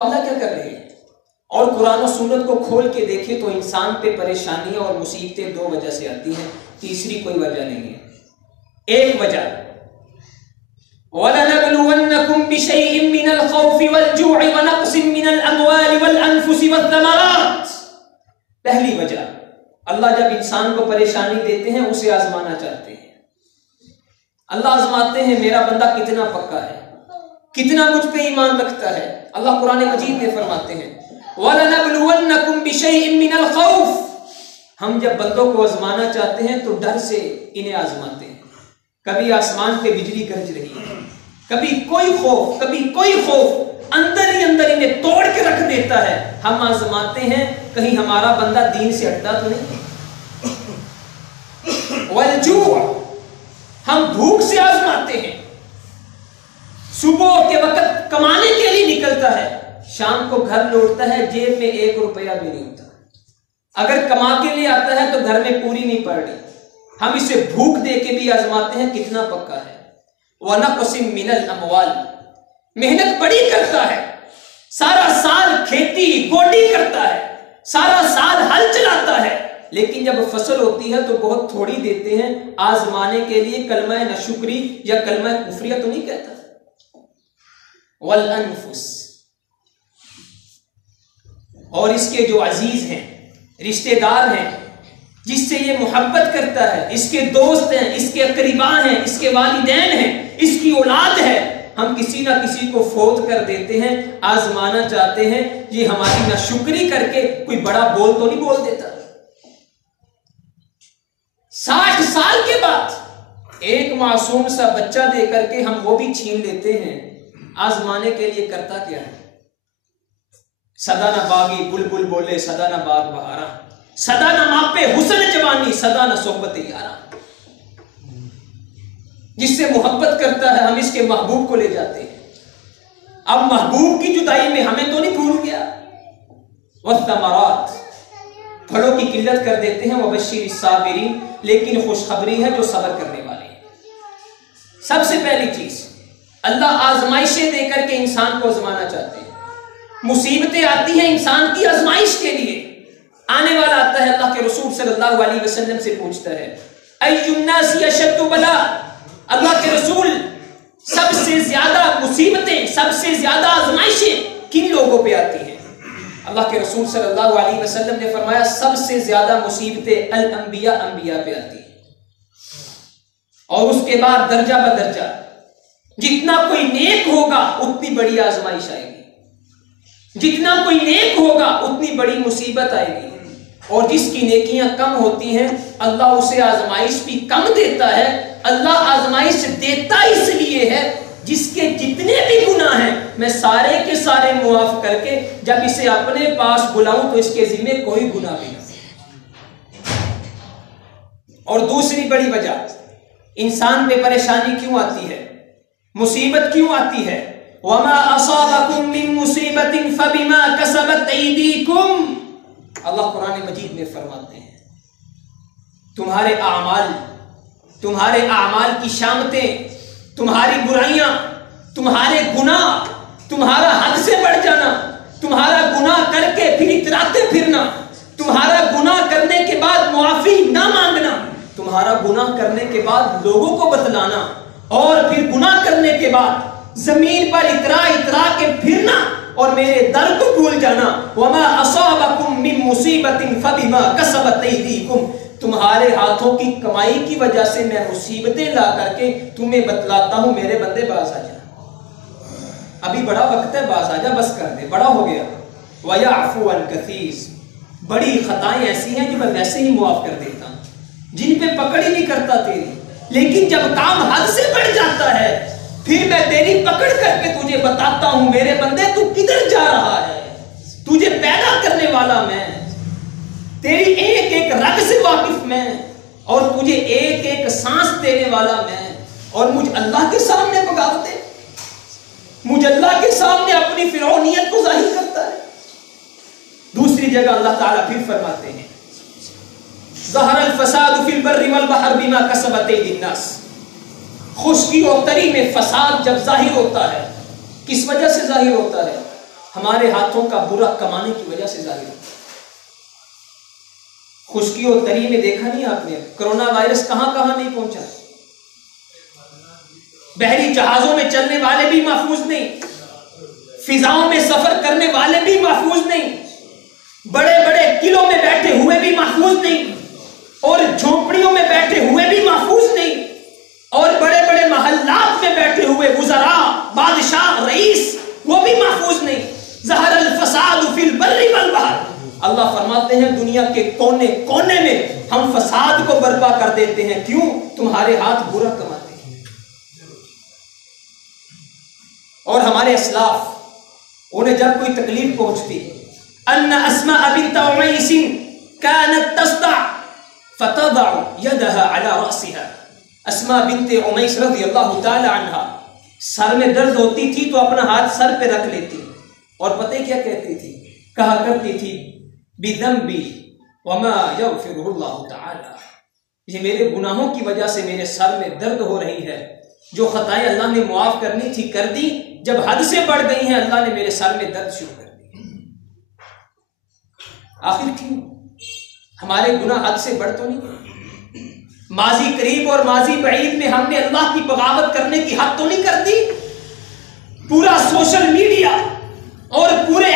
اللہ کیا کر رہے ہیں؟ اور قرآن و سنت کو کھول کے دیکھیں تو انسان پہ پریشانیاں اور مصیبتیں دو وجہ سے آتی ہیں، تیسری کوئی وجہ نہیں ہے۔ ایک وجہ وَلَنَبْلُوَنَّكُمْ بِشَيْءٍ مِّنَ الْخَوْفِ وَالْجُوعِ وَنَقْصٍ مِّنَ الْأَمْوَالِ وَالْأَنفُسِ وَالثَّمَرَاتِ۔ پہلی وجہ، اللہ جب انسان کو پریشانی دیتے ہیں اسے آزمانا چاہتے ہیں۔ اللہ آزماتے ہیں میرا بندہ کتنا پکا ہے، کتنا مجھ پہ ایمان رکھتا ہے۔ اللہ قرآن مجید میں فرماتے ہیں وَلَنَبْلُوَنَّكُمْ بِشَيْءٍ مِّنَ الْخَوْفِ۔ ہم جب بندوں کو آزمانا چاہتے ہیں تو ڈر سے انہیں آزماتے ہیں۔ کبھی آسمان پہ بجلی گرج رہی ہے، کبھی کوئی خوف اندر ہی اندر انہیں توڑ کے رکھ دیتا ہے، ہم آزماتے ہیں کہیں ہمارا بندہ دین سے ہٹتا تو نہیں۔ والجوع، ہم بھوک سے آزماتے ہیں۔ صبح کے وقت کمانے کے لیے نکلتا ہے، شام کو گھر لوٹتا ہے، جیب میں 1 روپیہ بھی نہیں ہوتا۔ اگر کما کے لیے آتا ہے تو گھر میں پوری نہیں پڑ رہی، ہم اسے بھوک دے کے بھی آزماتے ہیں کتنا پکا ہے۔ وَنَقْصٍ مِّنَ الْأَمْوَالِ، محنت بڑی کرتا ہے، سارا سال کھیتی گوڈی کرتا ہے، سارا سال ہل چلاتا ہے، لیکن جب فصل ہوتی ہے تو بہت تھوڑی دیتے ہیں آزمانے کے لیے۔ کلمہ ناشکری یا کلمہ کفریہ تو نہیں کہتا۔ والانفس، اور اس کے جو عزیز ہیں، رشتہ دار ہیں، جس سے یہ محبت کرتا ہے، اس کے دوست ہیں، اس کے اقربا ہیں، اس کے والدین ہیں، اس کی اولاد ہے، ہم کسی نہ کسی کو فوت کر دیتے ہیں، آزمانا چاہتے ہیں یہ ہماری ناشکری کر کے کوئی بڑا بول تو نہیں بول دیتا۔ 60 سال کے بعد ایک معصوم سا بچہ دے کر کے ہم وہ بھی چھین لیتے ہیں، آزمانے کے لیے کرتا کیا ہے؟ سدا نہ باغی بلبل بولے سدا نہ باغ بہارا، سدا نہ ماپے حسن جوانی، سدا نہ صحبت یارا۔ جس سے محبت کرتا ہے ہم اس کے محبوب کو لے جاتے ہیں، اب محبوب کی جدائی میں ہمیں تو نہیں بھول گیا۔ والثمرات، پھلوں کی قلت کر دیتے ہیں۔ وبشر الصابرین، لیکن خوشخبری ہے جو صبر کرنے والے ہیں۔ سب سے پہلی چیز، اللہ آزمائشیں دے کر کے انسان کو آزمانا چاہتے ہیں۔ مصیبتیں آتی ہیں انسان کی آزمائش کے لیے۔ آنے والا آتا ہے، اللہ کے رسول صلی اللہ علیہ وسلم سے پوچھتا ہے ای الناس اشد بلاء، اللہ کے رسول سب سے زیادہ مصیبتیں، سب سے زیادہ آزمائشیں کن لوگوں پہ آتی ہیں؟ اللہ کے رسول صلی اللہ علیہ وسلم نے فرمایا سب سے زیادہ مصیبتیں الانبیاء، انبیاء پہ آتی ہیں، اور اس کے بعد درجہ بدرجہ جتنا کوئی نیک ہوگا اتنی بڑی آزمائش آئے گی، جتنا کوئی نیک ہوگا اتنی بڑی مصیبت آئے گی، اور جس کی نیکیاں کم ہوتی ہیں اللہ اسے آزمائش بھی کم دیتا ہے۔ اللہ آزمائش دیتا اس لیے ہے جس کے جتنے بھی گناہ ہیں میں سارے کے سارے معاف کر کے جب اسے اپنے پاس بلاؤں تو اس کے ذمہ کوئی گناہ بھی نہ۔ اور دوسری بڑی وجہ انسان پہ پریشانی کیوں آتی ہے، مصیبت کیوں آتی ہے؟ وَمَا أَصَابَكُم مِّن مُّصِيبَةٍ فَبِمَا كَسَبَتْ أَيْدِيكُمْ، اللہ قرآن مجید میں فرماتے ہیں تمہارے اعمال کی شامتیں، تمہاری برائیاں، تمہارے گناہ، تمہارا حد سے بڑھ جانا، تمہارا گناہ کر کے پھر اتراتے پھرنا، تمہارا گناہ کرنے کے بعد معافی نہ مانگنا، تمہارا گناہ کرنے کے بعد لوگوں کو بتلانا، اور پھر گناہ کرنے کے بعد زمین پر اترا کے پھرنا اور میرے در کو بھول جانا۔ وَمَا أَصَابَكُم مِّن مُّصِيبَةٍ فَبِمَا كَسَبَتْ أَيْدِيكُمْ، تمہارے ہاتھوں کی کمائی کی وجہ سے میں مصیبتیں لا کر کے تمہیں بتلاتا ہوں میرے بندے باز آ جا، ابھی بڑا وقت ہے، باز آ جا، بس کر دے، بڑا ہو گیا۔ وَيَعْفُو عَن كَثِيرٍ، بڑی خطائیں ایسی ہیں جو میں ویسے ہی معاف کر دیتا ہوں، جن پہ پکڑ ہی نہیں کرتا تیری، لیکن جب کام حد سے بڑھ جاتا ہے پھر میں تیری پکڑ کر کے تجھے بتاتا ہوں میرے بندے تو کدھر جا رہا ہے، تجھے پیدا کرنے والا میں، تیری ایک ایک رگ سے واقف میں، اور تجھے ایک ایک سانس دینے والا میں، اور مجھ اللہ کے سامنے بغاوتیں، مجھ اللہ کے سامنے اپنی فرعونیت کو ظاہر کرتا ہے۔ دوسری جگہ اللہ تعالیٰ پھر فرماتے ہیں ظہر الفساد فی البر والبحر بما کسبت ایدی الناس، خشکی اور تری میں فساد جب ظاہر ہوتا ہے کس وجہ سے ظاہر ہوتا ہے؟ ہمارے ہاتھوں کا برا کمانے کی وجہ سے ظاہر ہوتا ہے۔ خشکی اور تری میں دیکھا نہیں آپ نے کرونا وائرس کہاں کہاں نہیں پہنچا۔ بحری جہازوں میں چلنے والے بھی محفوظ نہیں، فضاؤں میں سفر کرنے والے بھی محفوظ نہیں، بڑے بڑے قلعوں میں بیٹھے ہوئے بھی محفوظ نہیں، اور جھونپڑیوں میں بیٹھے ہوئے بھی محفوظ نہیں، اور بڑے بڑے محلات میں بیٹھے ہوئے وزراء، بادشاہ، رئیس، وہ بھی محفوظ نہیں۔ ظہر الفساد فی البر والبحر، اللہ فرماتے ہیں دنیا کے کونے کونے میں ہم فساد کو برپا کر دیتے ہیں۔ کیوں؟ تمہارے ہاتھ برا کماتے ہیں۔ اور ہمارے اسلاف، انہیں جب کوئی تکلیف پہنچتی، ان اسماء بنت عمیس كانت تسطع فتضع يدها على رأسها، اسماء بنت عمیس رضی اللہ تعالی عنہا سر میں درد ہوتی تھی تو اپنا ہاتھ سر پہ رکھ لیتی، اور پتہ کیا کہتی تھی؟ کہا کرتی تھی بذنبی وما یغفرہ اللہ تعالی، یہ میرے گناہوں کی وجہ سے میرے سر میں درد ہو رہی ہے، جو خطائیں اللہ نے معاف کرنی تھی کر دی، جب حد سے بڑھ گئی ہیں اللہ نے میرے سر میں درد شروع کر دی۔ آخر کیوں؟ ہمارے گناہ حد سے بڑھ تو نہیں؟ ماضی قریب اور ماضی بعید میں ہم نے اللہ کی بغاوت کرنے کی حد تو نہیں کر دی؟ پورا سوشل میڈیا اور پورے